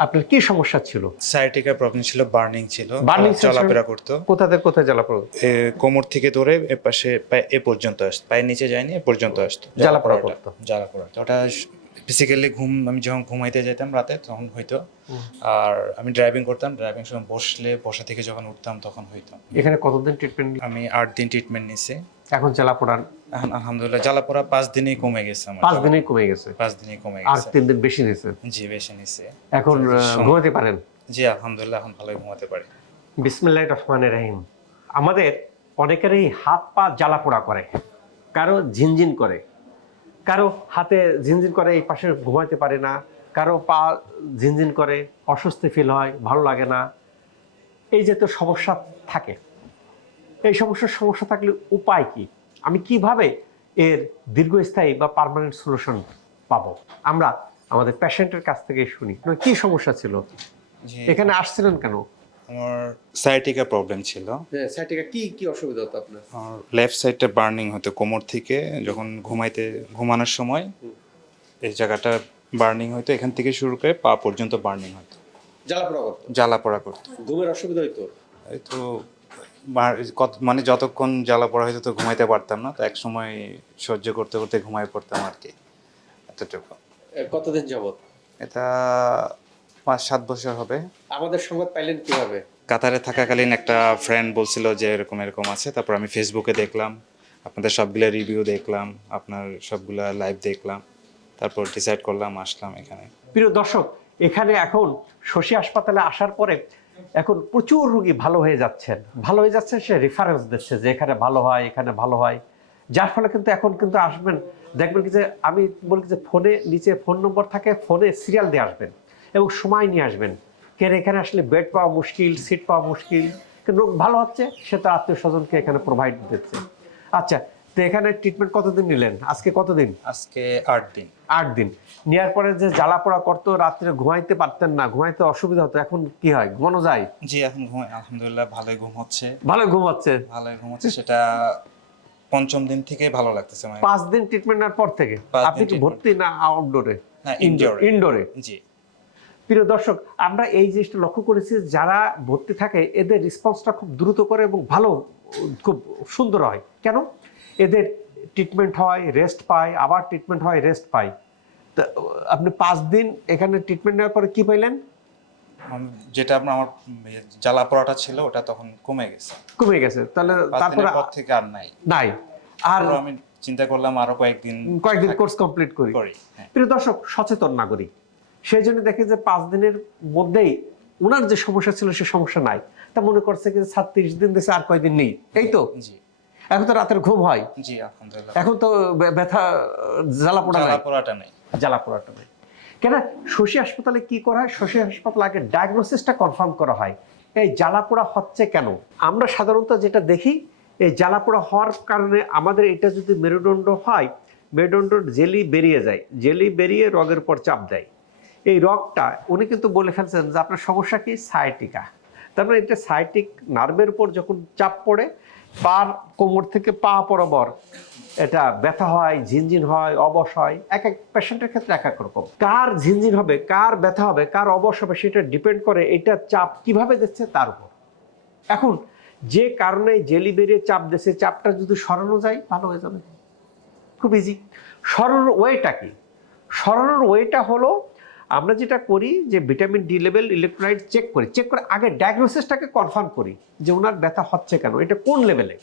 আপনার কি সমস্যা ছিল? সাইটিকা প্রবলেম ছিল বার্নিং ছিল বার্নিং চলাফেরা করতো। কোথা থেকে কোথায় জ্বালাপোড়া? এ, কোমর থেকে ধরে এ পাশে এ পর্যন্ত আসতো পায়ের নিচে যায়নি এ পর্যন্ত আসতো। জ্বালাপোড়া করতো। জ্বালাপোড়া ওটা বেসিক্যালি ঘুম আমি যখন ঘুমাইতে যেতাম রাতে তখন হইতো। আর আমি ড্রাইভিং করতাম ড্রাইভিং সময় বসলে বসা থেকে যখন উঠতাম তখন হইতো। এখানে কতদিন ট্রিটমেন্ট আমি আট দিন ট্রিটমেন্ট নিছি। এখন জ্বালাপোড়া এখন আলহামদুলিল্লাহ জ্বালাপোড়া পাঁচ দিনেই কমে গেছে আমার। পাঁচ দিনেই কমে গেছে? পাঁচ দিনেই কমে আর তিন দিন বেশি নিয়েছে জি বেশি নিছে। এখন ঘুমাতে পারেন? জি আলহামদুলিল্লাহ এখন ভালোই ঘুমাতে পারি। বিসমিল্লাহ রহমান রাহিম। আমাদের অনেকেরই হাত পা জ্বালা পোড়া করে কারও ঝিনঝিন করে। কারও হাতে ঝিনঝিন করে এই পাশে ঘুমাতে পারে না কারও পা ঝিনঝিন করে অস্বস্তি ফিল হয় ভালো লাগে না। এই যে তো সমস্যা থাকে এই সমস্যার সমস্যা থাকলে উপায় কি? আমি কীভাবে এর দীর্ঘস্থায়ী বা পার্মানেন্ট সলিউশন পাবো? আমরা আমাদের পেশেন্টের কাছ থেকে শুনি। কি সমস্যা ছিল? এখানে আসছিলেন কেন? আমার সাইটিকা প্রবলেম ছিল। সাইটিকা কি কি অসুবিধা হতো আপনার? লেফট সাইডটা বার্নিং হতো কোমর থেকে যখন ঘুমাইতে ঘুমানোর সময়। এই জায়গাটা বার্নিং হতো এখান থেকে শুরু করে পা পর্যন্ত বার্নিং হতো। জ্বালা পোড়া করতো? জ্বালা পড়া করতো। ঘুমের অসুবিধা হইতো? এই তো কত মানে যতক্ষণ জ্বালা পড়া হতো তো ঘুমাইতে পারতাম না তো এক সময় সহ্য করতে করতে ঘুমাই পড়তাম আর কি এতটুকু। কতদিন যাবত এটা পাঁচ সাত বছর হবে। আমাদের সংবাদ পাইলেন কীভাবে? কাতারে থাকাকালীন একটা ফ্রেন্ড বলছিল যে এরকম এরকম আছে। তারপর আমি ফেসবুকে দেখলাম আপনাদের সবগুলো রিভিউ দেখলাম আপনার সবগুলা লাইভ দেখলাম। তারপর ডিসাইড করলাম আসলাম এখানে। প্রিয় দর্শক এখানে এখন শশী হাসপাতালে আসার পরে এখন প্রচুর রোগী ভালো হয়ে যাচ্ছেন। ভালো হয়ে যাচ্ছে সে রেফারেন্স দিচ্ছে যে এখানে ভালো হয় এখানে ভালো হয়। যার ফলে কিন্তু এখন কিন্তু আসবেন দেখবেন কি যে আমি বলি যে ফোনে নিচে ফোন নম্বর থাকে ফোনে সিরিয়াল দিয়ে আসবেন। এবং সময় নিয়ে আসবেন। কেন এখানে আসলে বেড পাওয়া মুশকিল সিট পাওয়া মুশকিল? রোগ ভালো হচ্ছে? সে তার আত্মীয় স্বজনকে এখানে প্রোভাইড দিচ্ছে। আচ্ছা তো এখানে ট্রিটমেন্ট কতদিন নিলেন? আজকে কতদিন? আজকে আট দিন। আট দিন। নেওয়ার পরে যে জ্বালা পোড়া করতো রাত্রে ঘুমাইতে পারতেন না ঘুমাইতে অসুবিধা হতো এখন কি হয়? ঘুমানো যায়? জি এখন ঘুম আলহামদুলিল্লাহ ভালোই ঘুম হচ্ছে। ভালো ঘুম হচ্ছে? ভালোই ঘুম হচ্ছে সেটা পঞ্চম দিন থেকে ভালো লাগতেছে মানে। পাঁচ দিন ট্রিটমেন্ট নেওয়ার পর থেকে? আপনি কি ভর্তি না আউটডোরে এ। ইনডোরে জি। প্রিয় দর্শক আমরা এই জিনিসটা লক্ষ্য করেছি যারা ভর্তি থাকে এদের রেসপন্সটা খুব দ্রুত করে এবং ভালো খুব সুন্দর হয়। কেন? এদের ট্রিটমেন্ট হয় রেস্ট পায় আবার ট্রিটমেন্ট হয় রেস্ট পায়। তা আপনি পাঁচ দিন এখানে ট্রিটমেন্ট নেওয়ার পরে কি পাইলেন? যেটা আপনার আমার জ্বালা পড়াটা ছিল ওটা তখন কমে গেছে। কমে গেছে তাহলে তারপরে পর থেকে আর নাই। নাই। আর আমি চিন্তা করলাম আরও কয়েকদিন কয়েকদিন কোর্স কমপ্লিট করি। করি হ্যাঁ। প্রিয় দর্শক সচেতন নাগরিক। সেই জন্য দেখে যে পাঁচ দিনের মধ্যেই ওনার যে সমস্যা ছিল সে সমস্যা নাই। তা মনে করছে কি ছাত্রিশ দিন দিয়েছে আর কয়দিন নেই? এই তো? এখন তো রাতের ঘুম হয়। এখন তো ব্যথা জ্বালা পোড়া নাই। জ্বালা পড়াটা নেই। জ্বালা পোড়াটা নেই। কেন? শশী হাসপাতালে কি করা হয়? শশী হাসপাতালে আগে ডায়াগনোসিসটা কনফার্ম করা হয়। এই জ্বালা পোড়া হচ্ছে কেন? আমরা সাধারণত যেটা দেখি এই জ্বালা পোড়া হওয়ার কারণে আমাদের এটা যদি মেরুদণ্ড হয় মেরুদণ্ড জেলি বেরিয়ে যায়। জেলি বেরিয়ে রগের উপর চাপ দেয়। এই রগটা উনি কিন্তু বলে ফেলছেন যে আপনার সমস্যা কি? সাইটিকা তার মানে এটা সাইটিক নার্ভের উপর যখন চাপ পড়ে, পার কোমর থেকে পা বরাবর এটা ব্যথা হয়, ঝিনঝিন হয়, অবশ হয়। এক এক পেশেন্টের ক্ষেত্রে এক এক রকম। কার ঝিনঝিন হবে, কার ব্যথা হবে, কার অবশ হবে সেটা ডিপেন্ড করে এটা চাপ কীভাবে দিচ্ছে তার উপর। এখন যে কারণে জেলি বেরিয়ে চাপ দিচ্ছে, চাপটা যদি সরানো যায়, ভালো হয়ে যাবে। খুব ইজি সরানোর ওয়েটা কি? সরানোর ওয়েটা হলো আমরা যেটা করি যে vitamin D level, electrolyte check করি। চেক করে আগে ডায়াগনোসিসটাকে কনফার্ম করি যে ওনার ব্যথা হচ্ছে কেন, এটা কোন লেভেলে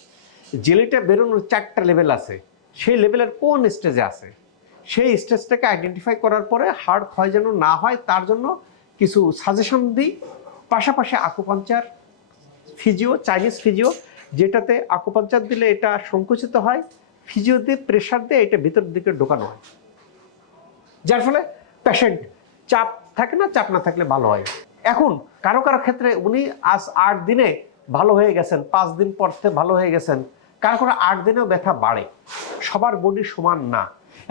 জেলিটা বেরোনোর চারটা লেভেল আছে, সেই লেভেলের কোন স্টেজে আছে? সেই স্টেজটাকে আইডেন্টিফাই করার পরে হার্ড ক্ষয় যেন না হয়, তার জন্য কিছু সাজেশন দিই। পাশাপাশি আকুপাঞ্চার ফিজিও চাইনিজ ফিজিও যেটাতে আকুপাঞ্চার দিলে এটা সংকুচিত হয় ফিজিও দিয়ে প্রেশার দিয়ে এটা ভিতর দিকে ঢোকানো হয়। যার ফলে পেশেন্ট চাপ থাকে না, চাপ না থাকলে ভালো হয়। এখন কারও কারও ক্ষেত্রে উনি আজ আট দিনে ভালো হয়ে গেছেন, পাঁচ দিন পর থেকে ভালো হয়ে গেছেন। কারও কারও আট দিনেও ব্যথা বাড়ে। সবার বডি সমান না।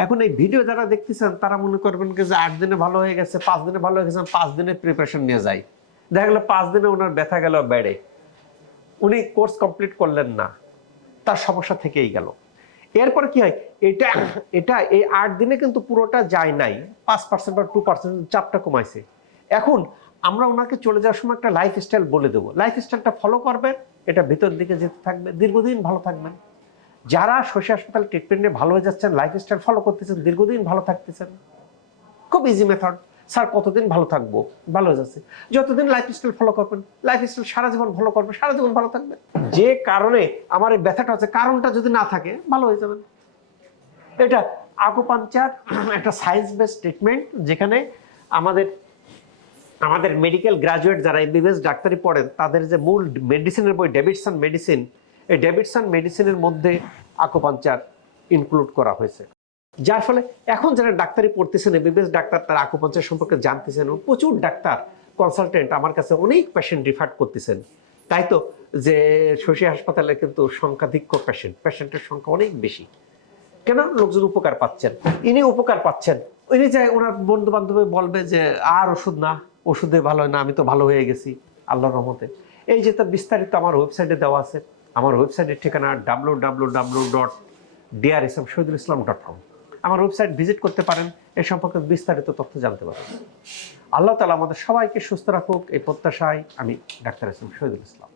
এখন এই ভিডিও যারা দেখতেছেন, তারা মনে করবেন যে আট দিনে ভালো হয়ে গেছে, পাঁচ দিনে ভালো হয়ে গেছে পাঁচ দিনে প্রিপারেশন নিয়ে যায় দেখা গেলো পাঁচ দিনে ওনার ব্যথা গেল, বেড়ে। উনি কোর্স কমপ্লিট করলেন না। তার সমস্যা থেকেই গেল। এরপরে কি হয়? এটা এটা এই আট দিনে কিন্তু পুরোটা যায় নাই। পাঁচ পার্সেন্ট বা টু পার্সেন্ট চাপটা কমাইছে। এখন আমরা ওনাকে চলে যাওয়ার সময় একটা লাইফ স্টাইল বলে দেবো। লাইফ স্টাইলটা ফলো করবেন, এটা ভিতর দিকে যেতে থাকবে দীর্ঘদিন ভালো থাকবেন। যারা শশী হাসপাতাল ট্রিটমেন্টে ভালো হয়ে যাচ্ছেন লাইফ স্টাইল ফলো করতেছেন, দীর্ঘদিন ভালো থাকতেছেন, খুব ইজি মেথড স্যার, কতদিন ভালো থাকব? ভালো হয়ে যাচ্ছে। যতদিন লাইফ স্টাইল ফলো করবেন লাইফ স্টাইল সারা জীবন ফলো করবেন, সারা জীবন ভালো থাকবেন। যে কারণে আমার এই ব্যথাটা হচ্ছে, কারণটা যদি না থাকে, ভালো হয়ে যাবে। এটা আকুপাঞ্চার একটা সায়েন্স বেস ট্রিটমেন্ট যেখানে আমাদের আমাদের মেডিকেল গ্রাজুয়েট যারা এমবিবিএস ডাক্তারি পড়েন, তাদের যে মূল মেডিসিনের বই ডেভিডসন মেডিসিন এই ডেভিডসন মেডিসিনের মধ্যে আকুপাঞ্চার ইনক্লুড করা হয়েছে। যার ফলে এখন যারা ডাক্তারি পড়তেছেন এমবিবিএস ডাক্তার, তারা আকুপাঞ্চার সম্পর্কে জানতেছেন প্রচুর ডাক্তার কনসালটেন্ট আমার কাছে অনেক পেশেন্ট রিফার করতেছেন। তাই তো যে শশী হাসপাতালে কিন্তু সংখ্যাধিক্য পেশেন্ট পেশেন্টের সংখ্যা অনেক বেশি। কেন? লোকজন উপকার পাচ্ছেন। ইনি উপকার পাচ্ছেন। ইনি যে ওনার বন্ধু বান্ধব বলবে যে, আর ওষুধ না, ওষুধে ভালো হয় না, আমি তো ভালো হয়ে গেছি, আল্লাহর রহমতে। এই যে তার বিস্তারিত আমার ওয়েবসাইটে দেওয়া আছে। আমার ওয়েবসাইটের ঠিকানা W W W dot DR Islam Shahidul Islam dot com আমার ওয়েবসাইট ভিজিট করতে পারেন। এ সম্পর্কে বিস্তারিত তথ্য জানতে পারেন। আল্লাহ তালা আমাদের সবাইকে সুস্থ রাখুক। এই প্রত্যাশায় আমি ডাক্তার ইসলাম শহীদুল ইসলাম।